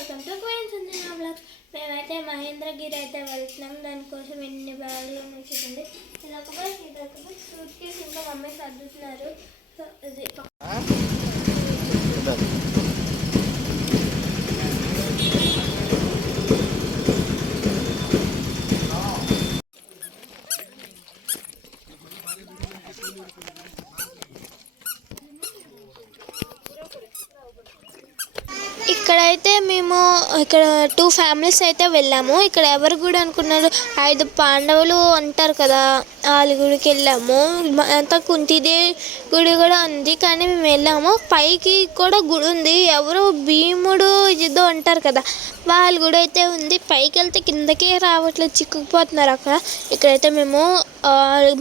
Welcome to queen Sanjana blogs. మేమైతే మహేంద్రగిరి అయితే వెళ్తున్నాం. దానికోసం ఎన్ని బ్యాగులు ఉన్నాయి చూడండి. ఇదొక బ్యాగ్, ఇదొక బ్యాగ్, సూట్ కేసు, ఇంకా మమ్మీ సర్దుతున్నారు. సో ఇది ఇక్కడైతే మేము ఇక్కడ 2 ఫ్యామిలీస్ అయితే వెళ్ళాము. ఇక్కడ ఎవరు గుడి అనుకున్నారు, 5 పాండవులు అంటారు కదా, వాళ్ళ గుడికి వెళ్ళాము. అంతా కుంతిదేవి గుడి కూడా ఉంది, కానీ మేము వెళ్ళాము. పైకి కూడా గుడి ఉంది, ఎవరు భీముడు ఏదో అంటారు కదా, వాళ్ళ గుడి అయితే ఉంది. పైకి వెళ్తే కిందకే రావట్లేదు, చిక్కుకుపోతున్నారు అక్కడ. ఇక్కడైతే మేము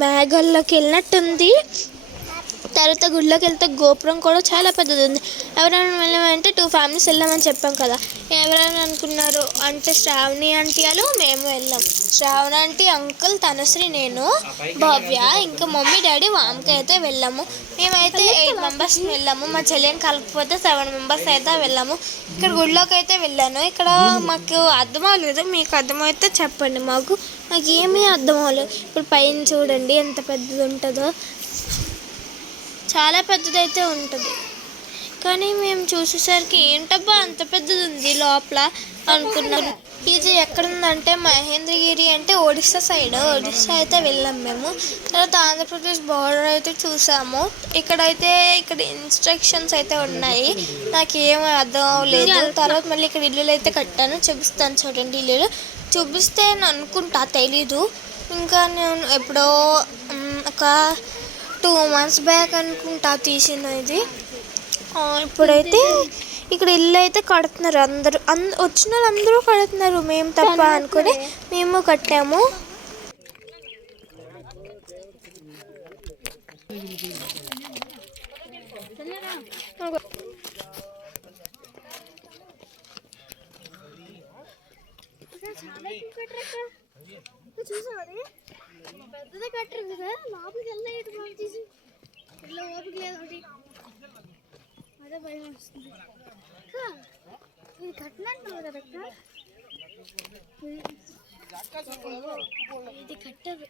మేఘాల్లోకి వెళ్ళినట్టుంది. తర్వాత గుడిలోకి వెళ్తే గోపురం కూడా చాలా పెద్దది ఉంది. ఎవరైనా వెళ్ళామంటే 2 ఫ్యామిలీస్ వెళ్ళామని చెప్పాం కదా. ఎవరైనా అనుకున్నారు అంటే శ్రావణి ఆంటీ వాళ్ళు మేము వెళ్ళాం. శ్రావణి ఆంటీ, అంకుల్, తనశ్రీ, నేను, భవ్య, ఇంకా మమ్మీ డాడీ వామకి అయితే వెళ్ళాము. మేమైతే 8 మెంబర్స్ వెళ్ళాము. మా చెల్లెని కలపకపోతే 7 మెంబర్స్ అయితే వెళ్ళాము. ఇక్కడ గుడిలోకి అయితే వెళ్ళాను. ఇక్కడ మాకు అర్థం అవ్వలేదు, మీకు అర్థమైతే చెప్పండి. మాకు ఏమీ అర్థం అవ్వలేదు. ఇప్పుడు పైన చూడండి ఎంత పెద్దది ఉంటుందో, చాలా పెద్దదైతే ఉంటుంది. కానీ మేము చూసేసరికి ఏంటబ్బా అంత పెద్దది ఉంది లోపల అనుకున్నాము. ఇది ఎక్కడుందంటే మహేంద్రగిరి అంటే ఒడిస్సా సైడ్, ఒడిస్సా అయితే వెళ్ళాం మేము. తర్వాత ఆంధ్రప్రదేశ్ బార్డర్ అయితే చూసాము. ఇక్కడ ఇన్స్ట్రక్షన్స్ అయితే ఉన్నాయి, నాకు ఏమీ అర్థం అవ్వలేదు. తర్వాత మళ్ళీ ఇక్కడ ఇల్లులు అయితే కట్టాను, చూపిస్తాను చూడండి. ఇల్లులు చూపిస్తే అనుకుంటా, తెలీదు. ఇంకా నేను ఎప్పుడో ఒక 2 months బ్యాక్ అనుకుంటా తీసిన ఇది. ఇప్పుడైతే ఇక్కడ ఇల్లు అయితే కడుతున్నారు. వచ్చిన వాళ్ళు అందరూ కడుతున్నారు, మేము తప్ప అనుకుని మేము కట్టాము. పెద్దదే కట్టరు కదా, లోపలికి వెళ్ళి తీసి ఇలా ఓపిక లేదు ఒకటి, అదే భయం వస్తుంది. ఇది కట్టినట్టు కదా, ఇది కట్టదు.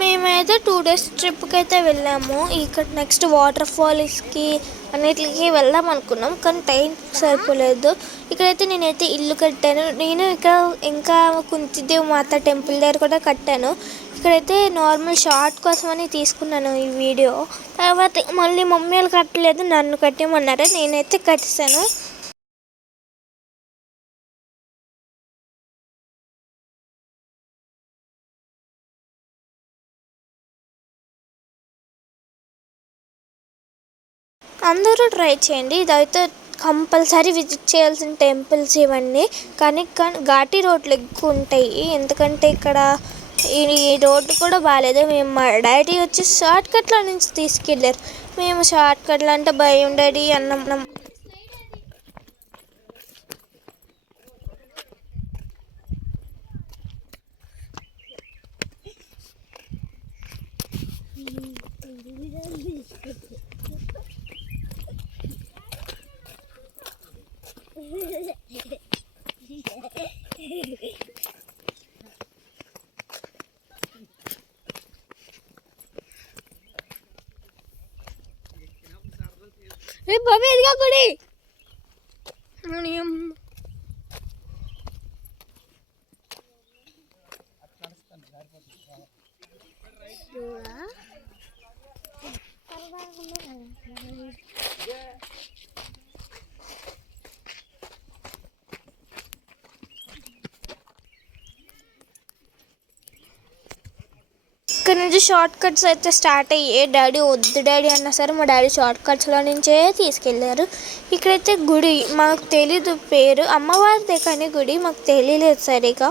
మేమైతే 2 days ట్రిప్కి అయితే వెళ్ళాము. ఇక్కడ నెక్స్ట్ వాటర్ ఫాల్స్కి అన్నిటికి వెళ్దాం అనుకున్నాం, కానీ టైం సరిపోలేదు. ఇక్కడైతే నేనైతే ఇల్లు కట్టాను. నేను ఇక్కడ ఇంకా కుంతిదేవి మాత టెంపుల్ దగ్గర కూడా కట్టాను. ఇక్కడైతే నార్మల్ షార్ట్ కోసం అని తీసుకున్నాను ఈ వీడియో. తర్వాత మళ్ళీ మమ్మీ వాళ్ళు కట్టలేదు, నన్ను కట్టేయమన్నారు, నేనైతే కట్టేసాను. అందరూ ట్రై చేయండి, ఇదైతే కంపల్సరీ విజిట్ చేయాల్సిన టెంపుల్స్ ఇవన్నీ. కానీ ఘాటీ రోడ్లు ఎక్కువ ఉంటాయి, ఎందుకంటే ఇక్కడ ఈ రోడ్డు కూడా బాగాలేదు. మా డాడీ వచ్చి షార్ట్ కట్లో నుంచి తీసుకెళ్ళారు. మేము షార్ట్ కట్లు అంటే భయం డాడీ అన్నాం. బాబీ ఎదిగా గుడి ఇక్కడ నుంచి షార్ట్ కట్స్ అయితే స్టార్ట్ అయ్యాయి. డాడీ వద్దు డాడీ అన్నా సరే మా డాడీ షార్ట్ కట్స్లో నుంచే తీసుకెళ్ళారు. ఇక్కడైతే గుడి మాకు తెలీదు పేరు, అమ్మవారిదే కానీ గుడి మాకు తెలియలేదు సరిగా.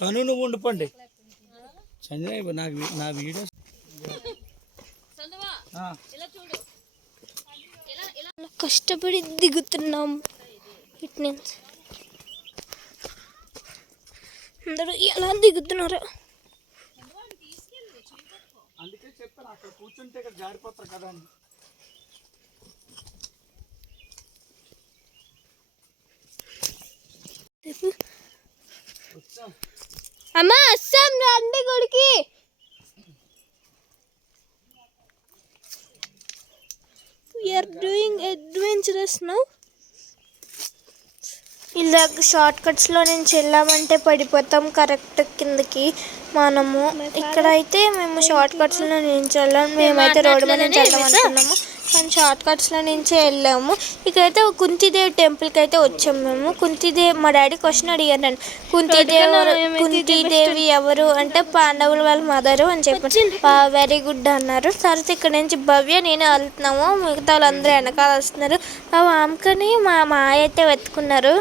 తను నువ్వు ఉండిపోండి సంజయ్ నా వీడియోస్ కష్టపడి దిగుతున్నాం. ఫిట్నెస్ అందరూ ఎలా దిగుతున్నారు. అందుకే చెప్తాను అక్కడ కూర్చుంటే ఇక్కడ జారిపోతారు కదా అని. అమ్మా అస్సాం రండి గుడికి. We are doing adventurous now. ఇలా షార్ట్ కట్స్లో నుంచి వెళ్ళామంటే పడిపోతాం కరెక్ట్ కిందకి మనము. ఇక్కడైతే మేము షార్ట్ కట్స్లో నుంచి వెళ్ళాము, మేమైతే రోడ్డు మీద నుంచి వెళ్దాం అనుకున్నాము కానీ షార్ట్ కట్స్లో నుంచే వెళ్ళాము. ఇక్కడైతే కుంతిదేవి టెంపుల్కి అయితే వచ్చాము మేము. కుంతిదేవి మా డాడీ క్వశ్చన్ అడిగాను, కుంతిదేవి ఎవరు అంటే పాండవుల వాళ్ళ మదరు అని చెప్పి వెరీ గుడ్ అన్నారు. తర్వాత ఇక్కడ నుంచి భవ్య నేను వెళ్తున్నాము, మిగతా వాళ్ళందరూ వెనకాల వస్తున్నారు. ఆమెకని మా మాయ అయితే వెతుకున్నారు.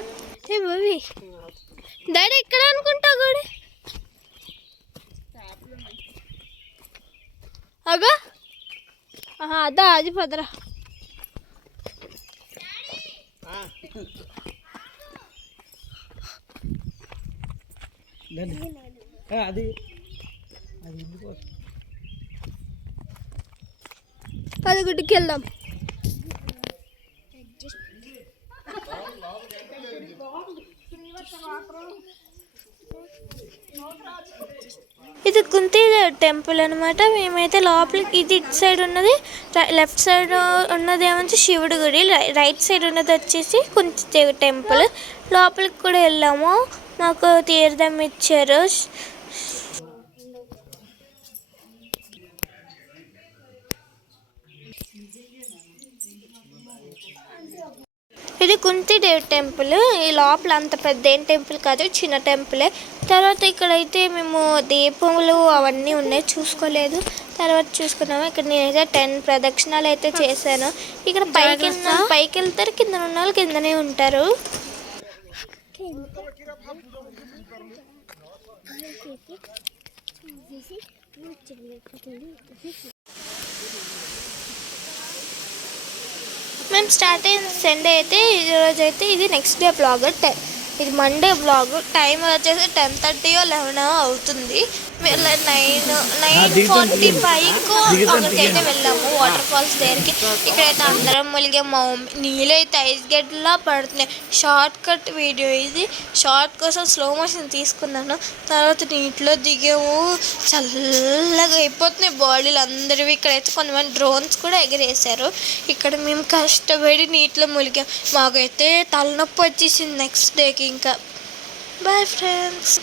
ఏ భవి డాడీ ఇక్కడ అనుకుంటా గుడి అగా అదా అది పదరా. అది గుడికి వెళ్దాం. ఇది కుంతిదేవి టెంపుల్ అనమాట. మేమైతే లోపలికి, ఇది ఇటు సైడ్ ఉన్నది, లెఫ్ట్ సైడ్ ఉన్నది ఏమొచ్చి శివుడి గుడి, రైట్ సైడ్ ఉన్నది వచ్చేసి కుంతిదేవి టెంపుల్. లోపలికి కూడా వెళ్ళాము, మాకు తీర్థం ఇచ్చారు. ఇది కుంతిదేవి టెంపుల్. ఈ లోపల అంత పెద్ద ఏం టెంపుల్ కాదు, చిన్న టెంపులే. తర్వాత ఇక్కడైతే మేము దీపములు అవన్నీ ఉన్నాయి, చూసుకోలేదు, తర్వాత చూసుకున్నాము. ఇక్కడ నేనైతే 10 ప్రదక్షిణాలు అయితే చేశాను. ఇక్కడ పైకి వెళ్తారు, కింద ఉన్న వాళ్ళు కిందనే ఉంటారు. మేము స్టార్ట్ అయిన సండే అయితే ఈరోజు అయితే ఇది నెక్స్ట్ డే బ్లాగ్, ఇది మండే బ్లాగ్. టైం వచ్చేసి 10:30 or 11 అవుతుంది. 9:45కు అక్కడికి అయితే వెళ్ళాము వాటర్ ఫాల్స్ దగ్గరికి. ఇక్కడైతే అందరం ములిగే, మా నీళ్ళు అయితే ఐస్ గడ్డలా పడుతున్నాయి. షార్ట్ కట్ వీడియో ఇది, షార్ట్ కోసం స్లో మోషన్ తీసుకున్నాను. తర్వాత నీటిలో దిగాము, చల్లగా అయిపోతున్నాయి బాడీలు అందరివి. ఇక్కడైతే కొంతమంది డ్రోన్స్ కూడా ఎగరేసారు. ఇక్కడ మేము కష్టపడి నీటిలో ములిగాం. మాకైతే తలనొప్పి వచ్చేసింది నెక్స్ట్ డేకి. ఇంకా బాయ్ ఫ్రెండ్స్.